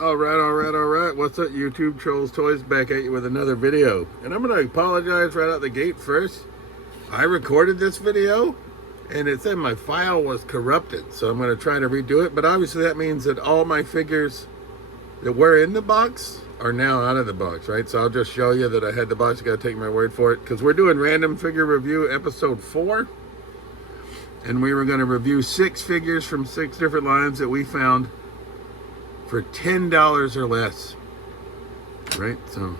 All right. What's up, YouTube Trolls Toys? Back at you with another video. And I'm going to apologize right out the gate first. I recorded this video, and it said my file was corrupted. So I'm going to try to redo it. But obviously that means that all my figures that were in the box are now out of the box, right? So I'll just show you that I had the box. You got to take my word for it. Because we're doing Random Figure Review Episode 4. And we were going to review 6 figures from 6 different lines that we found for $10 or less, right? So,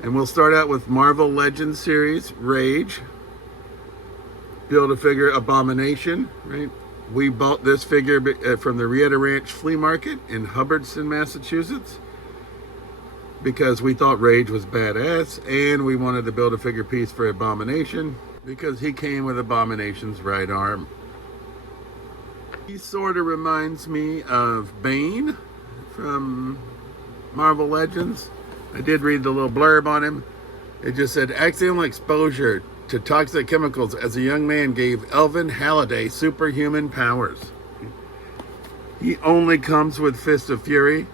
and we'll start out with Marvel Legends series Rage, Build-A-Figure Abomination, right? We bought this figure from the Rieta Ranch Flea Market in Hubbardston, Massachusetts, because we thought Rage was badass, and we wanted to build a figure piece for Abomination because he came with Abomination's right arm. He sort of reminds me of Bane from Marvel Legends. I did read the little blurb on him. It just said, accidental exposure to toxic chemicals as a young man gave Elvin Halliday superhuman powers. He only comes with Fist of Fury.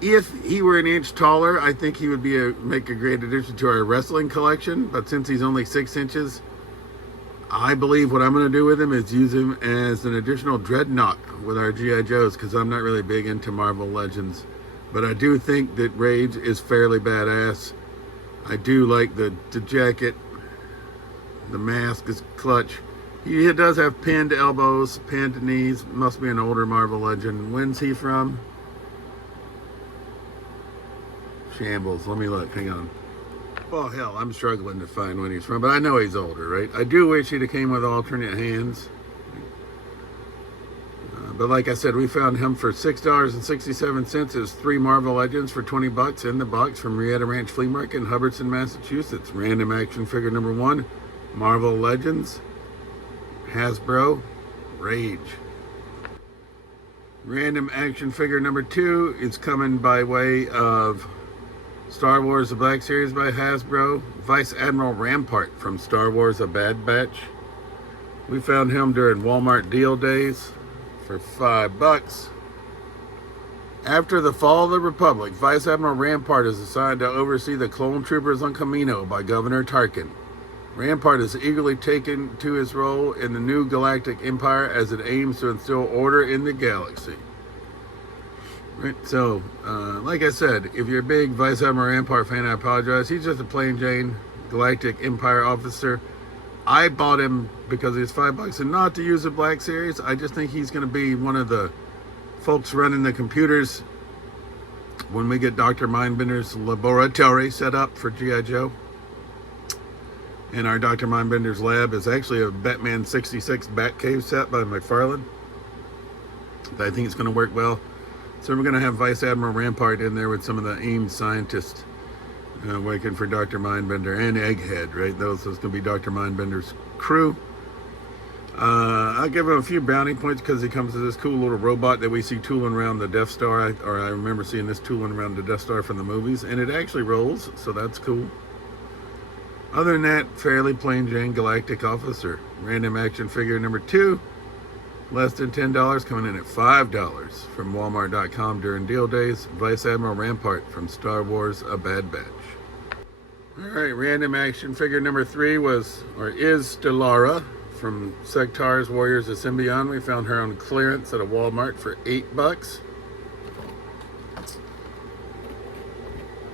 If he were an inch taller, I think he would make a great addition to our wrestling collection. But since he's only 6 inches, I believe what I'm going to do with him is use him as an additional dreadnought with our G.I. Joes, because I'm not really big into Marvel Legends. But I do think that Rage is fairly badass. I do like the jacket. The mask is clutch. He does have pinned elbows, pinned knees. Must be an older Marvel Legend. When's he from? Shambles. Let me look. Hang on. Oh, hell, I'm struggling to find when he's from, but I know he's older, right? I do wish he'd have came with alternate hands. But like I said, we found him for $6.67. It was 3 Marvel Legends for $20 in the box from Rieta Ranch Flea Market in Hubbardston, Massachusetts. Random action figure number 1, Marvel Legends, Hasbro, Rage. Random action figure number 2 is coming by way of Star Wars The Black Series by Hasbro, Vice Admiral Rampart from Star Wars A Bad Batch. We found him during Walmart deal days for $5. After the fall of the Republic, Vice Admiral Rampart is assigned to oversee the clone troopers on Kamino by Governor Tarkin. Rampart is eagerly taken to his role in the new galactic empire as it aims to instill order in the galaxy. Right, so, like I said, if you're a big Vice Admiral Rampart fan, I apologize. He's just a plain Jane Galactic Empire officer. I bought him because he's $5 and not to use the Black Series. I just think he's going to be one of the folks running the computers when we get Dr. Mindbender's laboratory set up for G.I. Joe. And our Dr. Mindbender's lab is actually a Batman 66 Batcave set by McFarlane. I think it's going to work well. So we're going to have Vice Admiral Rampart in there with some of the AIM scientists working for Dr. Mindbender and Egghead, right? Those going to be Dr. Mindbender's crew. I'll give him a few bounty points because he comes with this cool little robot that we see tooling around the Death Star. I remember seeing this tooling around the Death Star from the movies, and it actually rolls, so that's cool. Other than that, fairly plain Jane Galactic Officer. Random action figure number 2. Less than $10, coming in at $5 from Walmart.com during deal days. Vice Admiral Rampart from Star Wars A Bad Batch. Alright, random action figure number 3 is Stellara from Sectaurs Warriors of Symbion. We found her on clearance at a Walmart for $8.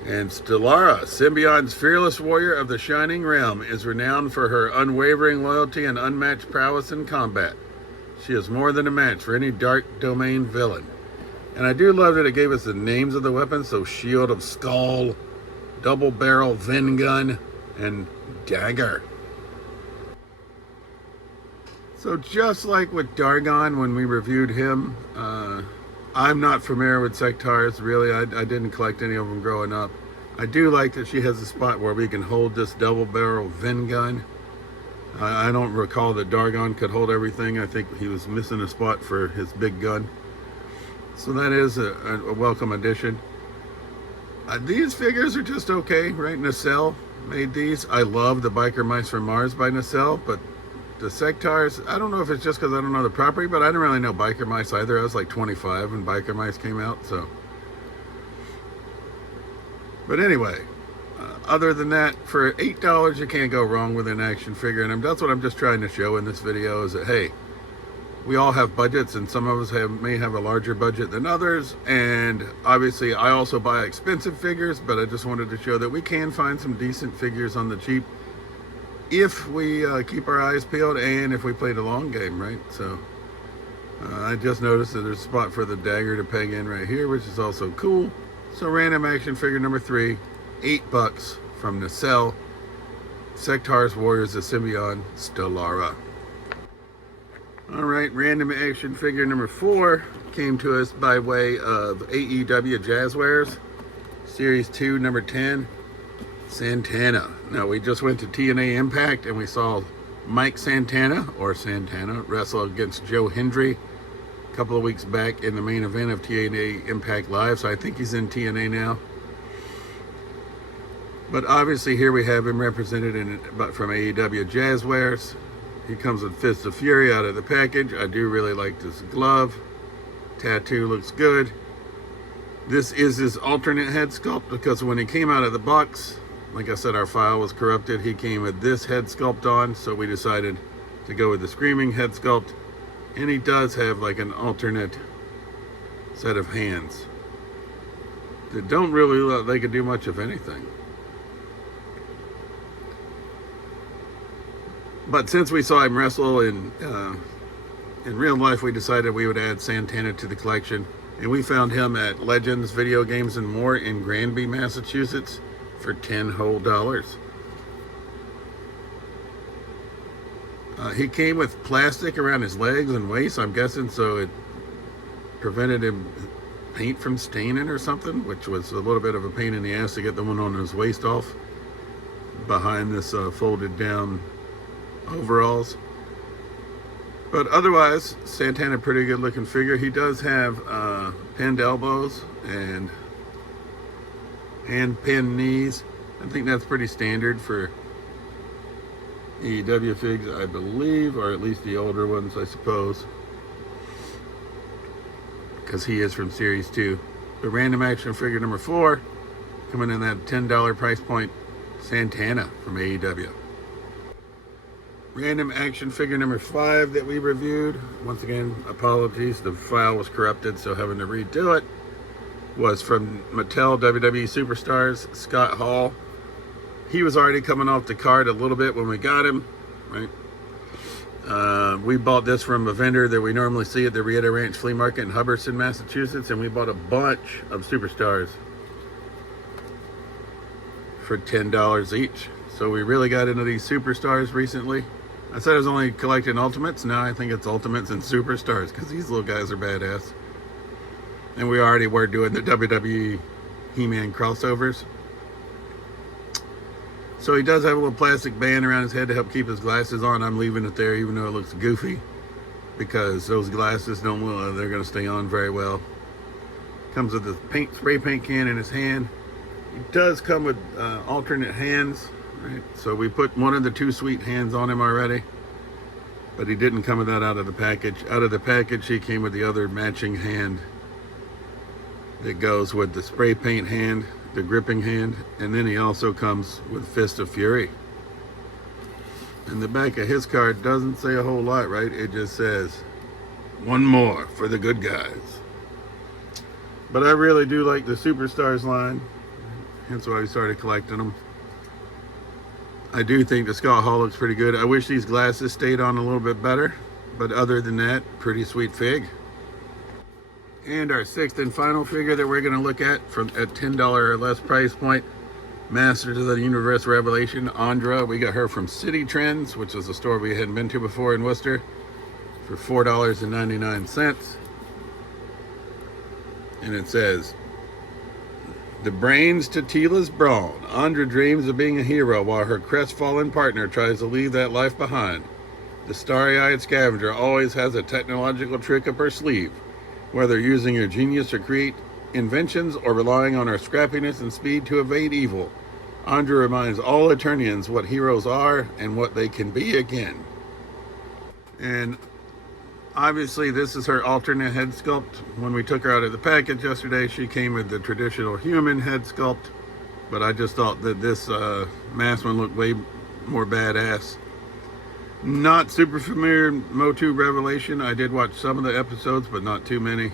And Stellara, Symbion's fearless warrior of the Shining Realm, is renowned for her unwavering loyalty and unmatched prowess in combat. She is more than a match for any Dark Domain villain. And I do love that it gave us the names of the weapons. So Shield of Skull, Double Barrel Ven Gun, and Dagger. So just like with Dargon when we reviewed him, I'm not familiar with Sectaurs, really. I didn't collect any of them growing up. I do like that she has a spot where we can hold this double barrel Ven Gun. I don't recall that Dargon could hold everything. I think he was missing a spot for his big gun. So that is a welcome addition. These figures are just okay, right? Nacelle made these. I love the Biker Mice from Mars by Nacelle, but the Sectaurs. I don't know if it's just because I don't know the property, but I didn't really know Biker Mice either. I was like 25 when Biker Mice came out, so. But anyway, other than that, for $8, you can't go wrong with an action figure. And that's what I'm just trying to show in this video is that, hey, we all have budgets, and some of us may have a larger budget than others. And obviously, I also buy expensive figures, but I just wanted to show that we can find some decent figures on the cheap if we keep our eyes peeled and if we play the long game, right? So I just noticed that there's a spot for the dagger to peg in right here, which is also cool. So random action figure number 3, $8 from Nacelle, Sectaurs Warriors of Symbion, Stellara. All right, random action figure number 4 came to us by way of AEW Jazwares, Series 2, number 10, Santana. Now, we just went to TNA Impact and we saw Mike Santana, or Santana, wrestle against Joe Hendry a couple of weeks back in the main event of TNA Impact Live, so I think he's in TNA now. But obviously here we have him represented from AEW Jazwares. He comes with Fist of Fury out of the package. I do really like this glove. Tattoo looks good. This is his alternate head sculpt because when he came out of the box, like I said, our file was corrupted. He came with this head sculpt on, so we decided to go with the Screaming head sculpt. And he does have like an alternate set of hands that don't really look like they could do much of anything. But since we saw him wrestle in real life, we decided we would add Santana to the collection. And we found him at Legends Video Games and More in Granby, Massachusetts for $10 whole. He came with plastic around his legs and waist, I'm guessing, so it prevented him paint from staining or something, which was a little bit of a pain in the ass to get the one on his waist off behind this folded down overalls. But otherwise, Santana, pretty good looking figure. He does have pinned elbows and pinned knees. I think that's pretty standard for AEW figs, I believe, or at least the older ones, I suppose, because he is from Series 2. The random action figure number 4, coming in that $10 price point, Santana from AEW. Random action figure number 5 that we reviewed, once again, apologies, the file was corrupted, so having to redo it, was from Mattel WWE Superstars, Scott Hall. He was already coming off the card a little bit when we got him, right? We bought this from a vendor that we normally see at the Rieta Ranch Flea Market in Hubbardston, Massachusetts, and we bought a bunch of Superstars for $10 each. So we really got into these Superstars recently. I said I was only collecting Ultimates. Now I think it's Ultimates and Superstars because these little guys are badass. And we already were doing the WWE He-Man crossovers. So he does have a little plastic band around his head to help keep his glasses on. I'm leaving it there even though it looks goofy because those glasses they're going to stay on very well. Comes with a spray paint can in his hand. It does come with alternate hands, right? So we put one of the 2 sweet hands on him already, but he didn't come with that out of the package. Out of the package, he came with the other matching hand that goes with the spray paint hand, the gripping hand, and then he also comes with Fist of Fury. And the back of his card doesn't say a whole lot, right? It just says, "One more for the good guys." But I really do like the Superstars line. Hence why I started collecting them. I do think the Scott Hall looks pretty good. I wish these glasses stayed on a little bit better. But other than that, pretty sweet fig. And our 6th and final figure that we're going to look at at $10 or less price point, Masters of the Universe Revelation, Andra. We got her from City Trends, which is a store we hadn't been to before in Worcester, for $4.99. And it says, "The brains to Tila's brawn. Andra dreams of being a hero while her crestfallen partner tries to leave that life behind. The starry-eyed scavenger always has a technological trick up her sleeve. Whether using her genius to create inventions or relying on her scrappiness and speed to evade evil, Andra reminds all Eternians what heroes are and what they can be again." And obviously this is her alternate head sculpt. When we took her out of the package yesterday, she came with the traditional human head sculpt, but I just thought that this mask one looked way more badass. Not super familiar MOTU Revelation. I did watch some of the episodes, but not too many.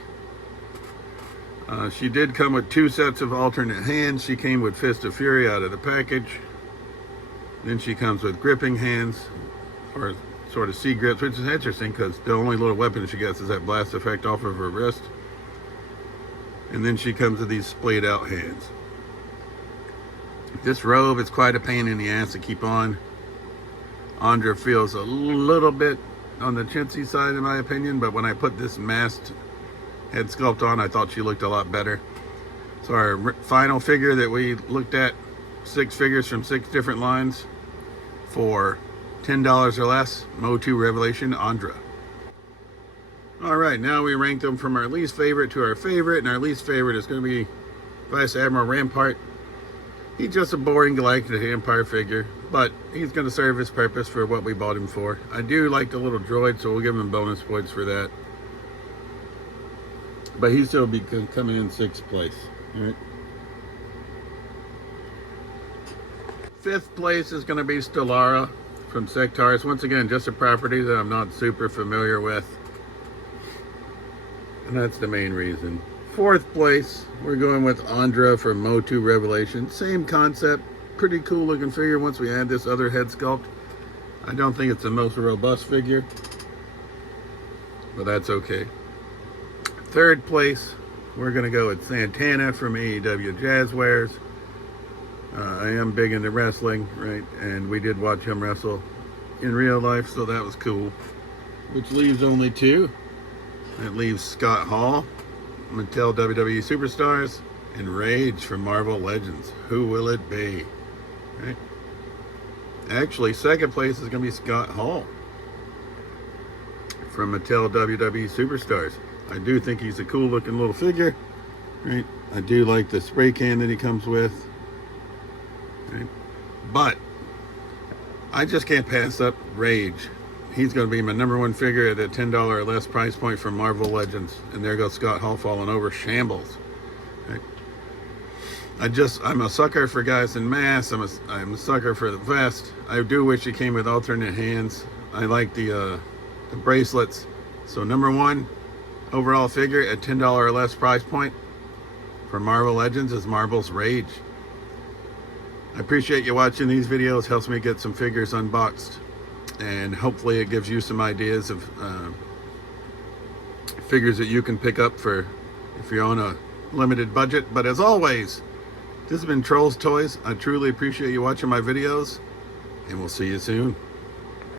She did come with 2 sets of alternate hands. She came with Fist of Fury out of the package. Then she comes with gripping hands, or sort of C grips, which is interesting because the only little weapon she gets is that blast effect off of her wrist. And then she comes with these splayed out hands. This robe is quite a pain in the ass to keep on. Andra feels a little bit on the chintzy side in my opinion, but when I put this masked head sculpt on, I thought she looked a lot better. So our final figure that we looked at, 6 figures from 6 different lines for $10 or less, MOTU Revelation Andra. Alright, now we ranked them from our least favorite to our favorite, and our least favorite is going to be Vice Admiral Rampart. He's just a boring Galactic Empire figure, but he's going to serve his purpose for what we bought him for. I do like the little droid, so we'll give him bonus points for that. But he's still be coming in 6th place. All right. 5th place is going to be Stellara from Sectaurs. Once again, just a property that I'm not super familiar with, and that's the main reason. 4th place, we're going with Andra from MOTU Revelation. Same concept, pretty cool looking figure once we add this other head sculpt. I don't think it's the most robust figure, but that's okay. 3rd place, we're going to go with Santana from AEW Jazwares. I am big into wrestling, right? And we did watch him wrestle in real life, so that was cool. Which leaves only 2. That leaves Scott Hall, Mattel WWE Superstars, and Rage from Marvel Legends. Who will it be? Right? Actually, 2nd place is going to be Scott Hall from Mattel WWE Superstars. I do think he's a cool looking little figure. Right? I do like the spray can that he comes with. Right? But I just can't pass up Rage. He's going to be my #1 figure at a $10 or less price point from Marvel Legends. And there goes Scott Hall falling over. Shambles. Right? I'm a sucker for guys in masks. I'm a sucker for the vest. I do wish he came with alternate hands. I like the bracelets. So #1 overall figure at $10 or less price point for Marvel Legends is Marvel's Rage. I appreciate you watching these videos. Helps me get some figures unboxed, and hopefully it gives you some ideas of figures that you can pick up for if you're on a limited budget. But as always, this has been Trolls Toys. I truly appreciate you watching my videos, and we'll see you soon.